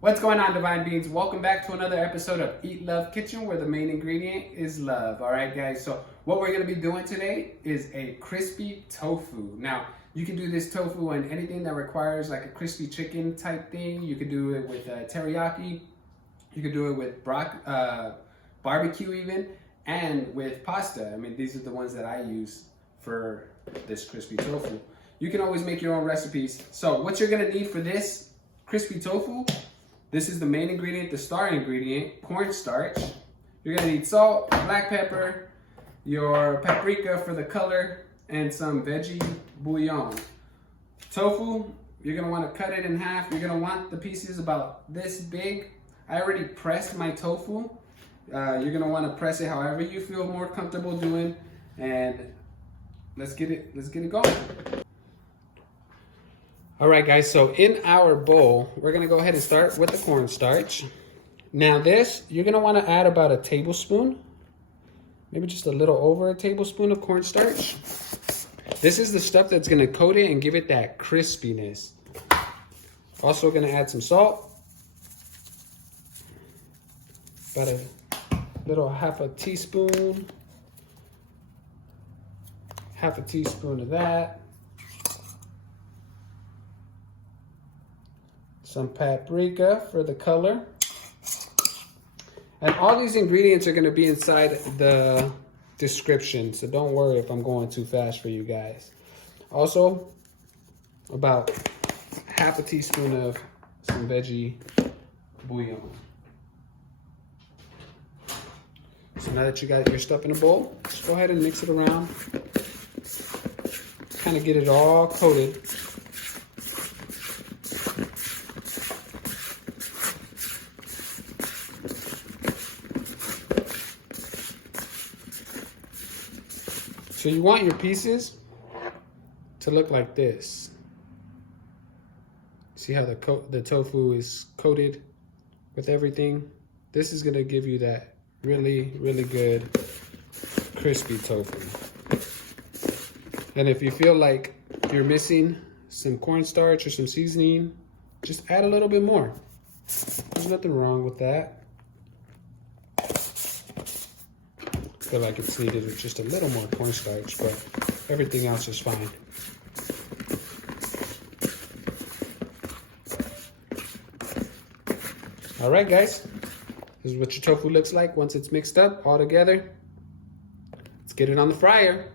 What's going on, Divine Beings? Welcome back to another episode of Eat Love Kitchen, where the main ingredient is love. All right, guys, so what we're going to be doing today is a crispy tofu. Now, you can do this tofu on anything that requires like a crispy chicken type thing. You could do it with teriyaki. You could do it with barbecue even, and with pasta. I mean, these are the ones that I use for this crispy tofu. You can always make your own recipes. So what you're going to need for this crispy tofu, this is the main ingredient, the star ingredient, cornstarch. You're gonna need salt, black pepper, your paprika for the color, and some veggie bouillon. Tofu, you're gonna wanna cut it in half. You're gonna want the pieces about this big. I already pressed my tofu. You're gonna wanna press it however you feel more comfortable doing. And let's get it going. All right, guys, so in our bowl, we're gonna go ahead and start with the cornstarch. Now this, you're gonna wanna add about a tablespoon, maybe just a little over a tablespoon of cornstarch. This is the stuff that's gonna coat it and give it that crispiness. Also gonna add some salt. About a little half a teaspoon of that. Some paprika for the color. And all these ingredients are gonna be inside the description, so don't worry if I'm going too fast for you guys. Also, about half a teaspoon of some veggie bouillon. So now that you got your stuff in a bowl, just go ahead and mix it around. Kind of get it all coated. So you want your pieces to look like this. See how the tofu is coated with everything? This is gonna give you that really, really good crispy tofu. And if you feel like you're missing some cornstarch or some seasoning, just add a little bit more. There's nothing wrong with that. I feel like it's needed with just a little more cornstarch, but everything else is fine. All right, guys, this is what your tofu looks like once it's mixed up all together. Let's get it on the fryer.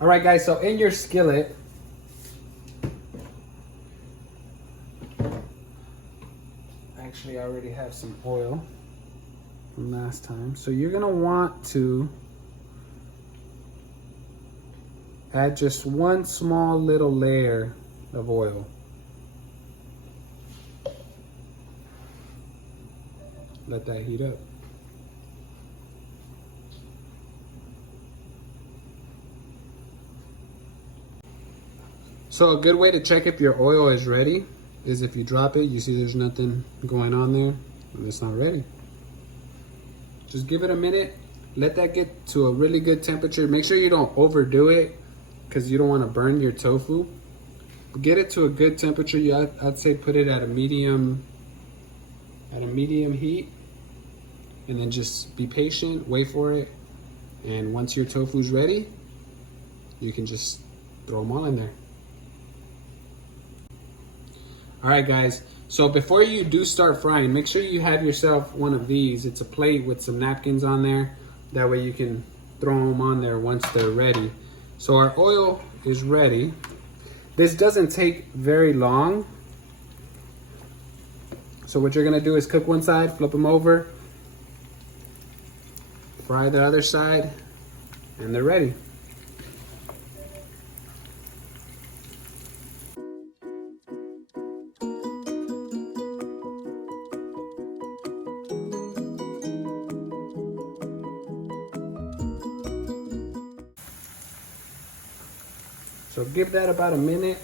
All right, guys, so in your skillet, actually I already have some oil from last time. So you're gonna want to add just one small little layer of oil. Let that heat up. So a good way to check if your oil is ready is if you drop it, you see there's nothing going on there, and it's not ready. Just give it a minute, let that get to a really good temperature. Make sure you don't overdo it because you don't want to burn your tofu. Get it to a good temperature. I'd say put it at a medium heat, and then just be patient, wait for it. And once your tofu's ready, you can just throw them all in there. All right, guys. So before you do start frying, make sure you have yourself one of these. It's a plate with some napkins on there. That way you can throw them on there once they're ready. So our oil is ready. This doesn't take very long. So what you're gonna do is cook one side, flip them over, fry the other side, and they're ready. So give that about a minute.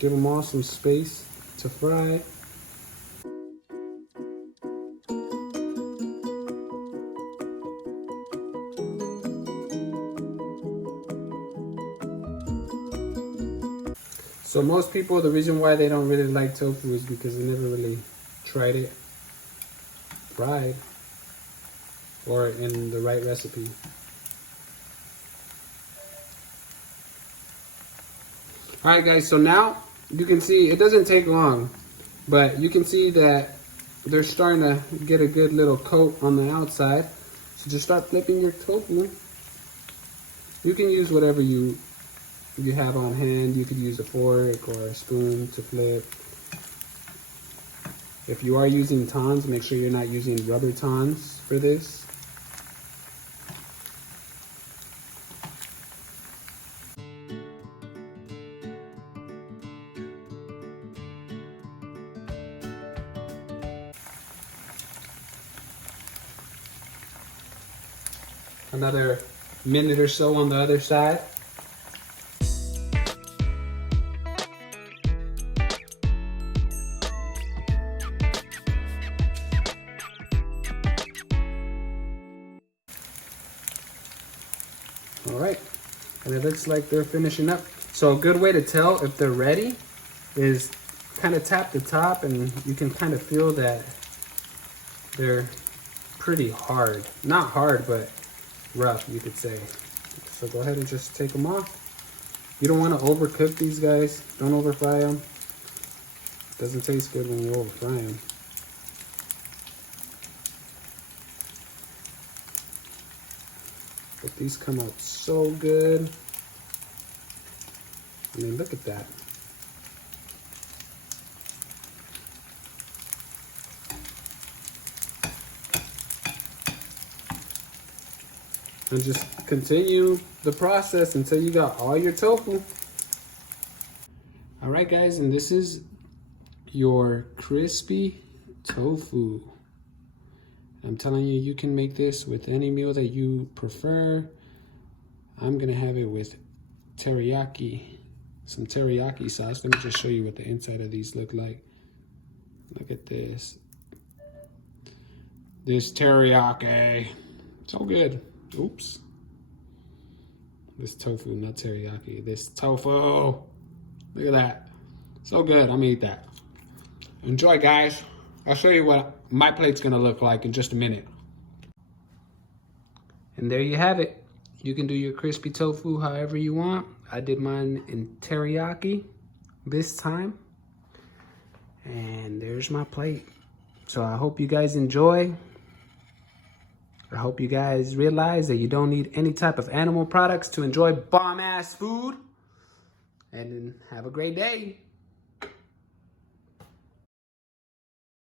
Give them all some space to fry. So most people, the reason why they don't really like tofu is because they never really tried it fried or in the right recipe. Alright guys, so now you can see it doesn't take long, but you can see that they're starting to get a good little coat on the outside. So just start flipping your tofu. You can use whatever you have on hand. You could use a fork or a spoon to flip. If you are using tongs, make sure you're not using rubber tongs for this. Another minute or so on the other side. All right, and it looks like they're finishing up. So a good way to tell if they're ready is kind of tap the top, and you can kind of feel that they're pretty hard. Not hard, but rough, you could say. So go ahead and just take them off. You don't want to overcook these guys. Don't over fry them. It doesn't taste good when you over fry them. But these come out so good. I mean, look at that. And just continue the process until you got all your tofu. All right, guys, and this is your crispy tofu. I'm telling you, you can make this with any meal that you prefer. I'm gonna have it with teriyaki, some teriyaki sauce. Let me just show you what the inside of these look like. Look at this. This teriyaki, so good. Oops. This tofu, not teriyaki. This tofu. Look at that. So good. I'm gonna eat that. Enjoy, guys. I'll show you what my plate's gonna look like in just a minute. And there you have it. You can do your crispy tofu however you want. I did mine in teriyaki this time. And there's my plate. So I hope you guys enjoy. I hope you guys realize that you don't need any type of animal products to enjoy bomb-ass food. And have a great day.